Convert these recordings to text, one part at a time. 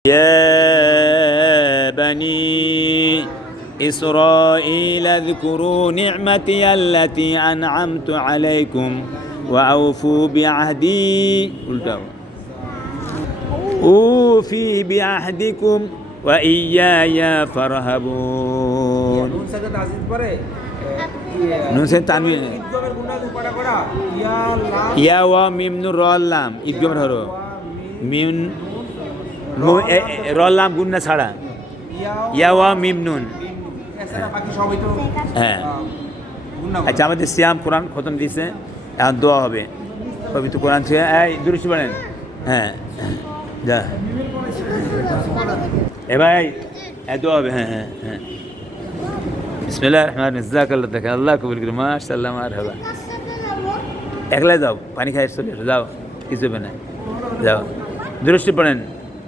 يا بني إسرائيل اذكروا نعمتي التي أنعمت عليكم وأوفوا بعهدي قلت أوفي بعهدكم وإياي فارهبون নুন সাথে তাজিদ পরে নুন সাথে তানবিন। ইদগমের গুণা দুপাটা করা ইয়া লা ইয়া ওয়া মিম নু রল্লাম ইদগমের হরো মিম মু- এ- এ- রল্লাম গুন্না ছাড়া ইয়া ইয়া ওয়া মিম নুন। হ্যাঁ। আচ্ছা আমাদের শ্যাম কোরআন খতম দিয়েছে। এখন দোয়া হবে। পবিত্র কোরআন থেকে এই দুরুস্তি বলেন হ্যাঁ। যা। এ ভাই দোয়া হবে। হ্যাঁ হ্যাঁ হ্যাঁ। বিসমিল্লাহ রহমান আল্লাহ দেখে আল্লাহ কবুল করি মাশাল্লাহ মার একলাই যাও। পানি খাই চলে যাও। কিছু হবে না। যাও। দুরুস্তি পড়েন।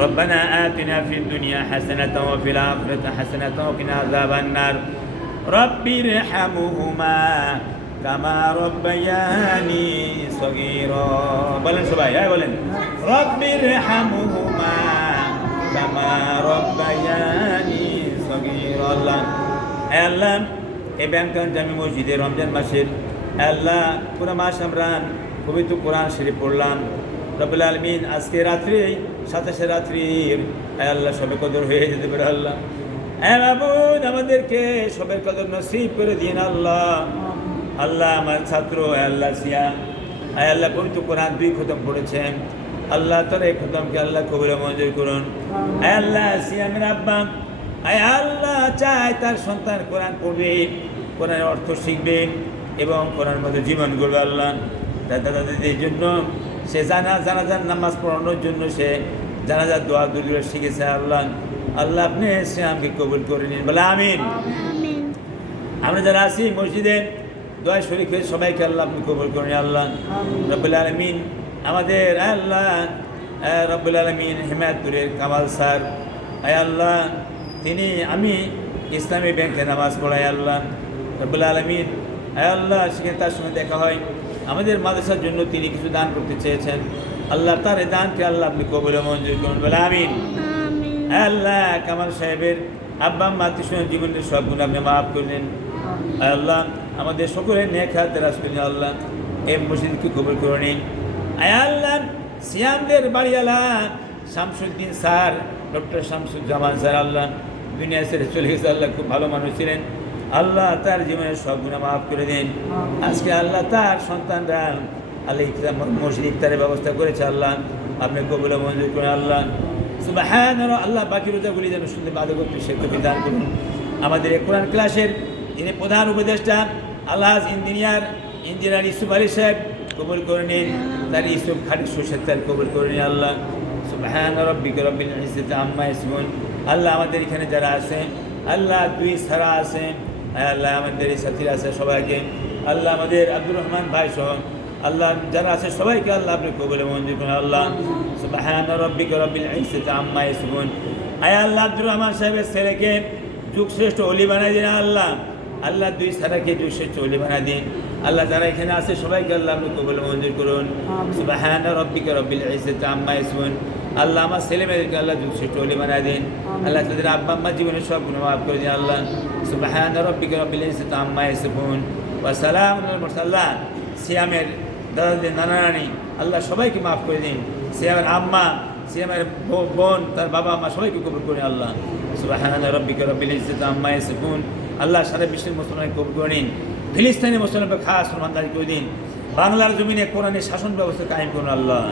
ربنا آتنا في الدنيا حسنة وفي الآخرة حسنة وقنا عذاب النار رب ارحمهما كما ربياني صغيرا বলেন সবাই হ্যাঁ বলেন رب ارحمهما كما ربياني صغيرا আল্লাহ এ আল্লাহ এই ব্যাংকান জামি মসজিদে রমজান মাসের এ আল্লাহ পুরো মাস আমরা পবিত্র কোরআন শরীফ পড়লাম রবুল আলমিন আজকে রাত্রি, সাতাশে রাত্রি আয় আল্লাহ সবে কদর হয়ে যেতে পারে আল্লাহ। হ্যাঁ আমাদেরকে সবের কদর নসিব করে দিন আল্লাহ। আল্লাহ আমার ছাত্র আল্লাহ সিয়া আয় আল্লাহ পবিত্র কোরআন দুই খতম পড়েছেন আল্লাহ তার এই খতমকে আল্লাহ কবিরা মঞ্জুর করুন। আয় আল্লাহ সিয়ামের আব্বা। আয় আল্লাহ চায় তার সন্তান কোরআন পড়বে, কোরআনের অর্থ শিখবে এবং কোরআন মধ্যে জীবন গড়বে আল্লাহ। দাদা দাদিদের জন্য সে জানা জানাজার নামাজ পড়ানোর জন্য সে জানাজার দোয়া দুর্গ শিখেছে আল্লাহ। আল্লাহ আপনি সে আমাকে কবুল করে নিন বলে আমিন। আমরা যারা আছি মসজিদে দোয়া শরীফ হয়ে সবাইকে আল্লাহ আপনি কবুল করেন আল্লাহ। রব্বুল আলমিন আমাদের আল্লাহ রব্বুল আলমিন হেমায়তপুরের কামাল স্যার আয় আল্লাহ তিনি আমি ইসলামী ব্যাংকে নামাজ পড়াই আল্লাহ। রব্বুল আলমিন আয় আল্লাহ সেখানে তার সঙ্গে দেখা হয়। আমাদের মাদ্রাসার জন্য তিনি কিছু দান করতে চেয়েছেন। আল্লাহ তার এই দানকে আল্লাহ আপনি কবুলে মঞ্জুর করুন বলে আমিন। আল্লাহ কামাল সাহেবের আব্বা আম্মা জীবনের সব গুণ আপনি মাফ করলেন আল্লাহ আমাদের সকলের নেক হাত করলেন আল্লাহ। এই মসজিদকে কবুল করে নিন। আয় আল্লাহ সিয়ামদের বাড়িওয়ালা Shamsuddin sir doctor Shamsuzzaman sir আল্লাহ। দুনিয়া ছেড়ে চলে গেছে আল্লাহ খুব ভালো মানুষ ছিলেন। আল্লাহ তার জীবনের সব গুণা মাফ করে দিন। আজকে আল্লাহ তার সন্তানরা আল্লাহ ইফতার মসজিদ ইফতারের ব্যবস্থা করেছে আল্লাহ। আপনি কবুলে মঞ্জুর করেন আল্লাহ। সুবাহান আল্লাহ বাকি রোজাগুলি যেন শুনতে বাধা করতে সে বিধান করুন। আমাদের এই কোরআন ক্লাসের যিনি প্রধান উপদেষ্টা আল্লাহ ইঞ্জিনিয়ার ইঞ্জিনিয়ার ইসুফ আলী সাহেব কবুল করে নিন। তার ইসুফ খাটি সুশের তার কবুল করে নিন আল্লাহ। সুবাহান রব্বিক রব্বিল ইজ্জতি আম্মা ইসমুন আল্লাহ আমাদের এখানে যারা আছে আল্লাহ দুই সারা আল্লাহ আমাদের এই সাথীরা আছে সবাইকে। আল্লাহ আমাদের আব্দুর রহমান ভাই সহ আল্লাহ যারা আছে সবাইকে আল্লাহ আপনি কবলে মঞ্জুর করুন আল্লাহ। সুবাহান রব্বিক রব্বিল আম্মা ইসমুন আয় আল্লাহ আব্দুর রহমান সাহেবের ছেলেকে যুগ শ্রেষ্ঠ অলি বানাই দিন আল্লাহ। আল্লাহ দুই সারাকে যুগ শ্রেষ্ঠ অলি বানাই দিন। আল্লাহ যারা এখানে আছে সবাইকে আল্লাহ আপনি কবলে মঞ্জুর করুন। সুবাহান রব্বিক রব্বিল ইজ্জতি আম্মা ইসমুন আল্লাহ আমার ছেলে মেয়েদেরকে আল্লাহ যুগ শ্রেষ্ঠ অলি বানাই দিন। আল্লাহ তাদের আব্বা আম্মা জীবনের সব গুণ মাফ করে দিন আল্লাহ। সুবাহান রব্বিক রব্বিল ইজ্জতি আম্মা ইসমুন ওয়া সালামুন আলাল মুরসালিন সিয়ামের দাদাদের নানা নানি আল্লাহ সবাইকে মাফ করে দিন। সিয়ামের আম্মা সিয়ামের ব- বোন তার বাবা মা সবাইকে কবুল করে আল্লাহ। সুবাহান রব্বিক রব্বিল ইজ্জত আম্মা ইয়াসিফুন। আল্লাহ সারা বিশ্বের মুসলমানকে কবুল করে নিন। ফিলিস্তানি মুসলমানকে খাস রহমানদারি করে দিন। বাংলার জমিনে কোরআনের শাসন ব্যবস্থা কায়েম করুন আল্লাহ।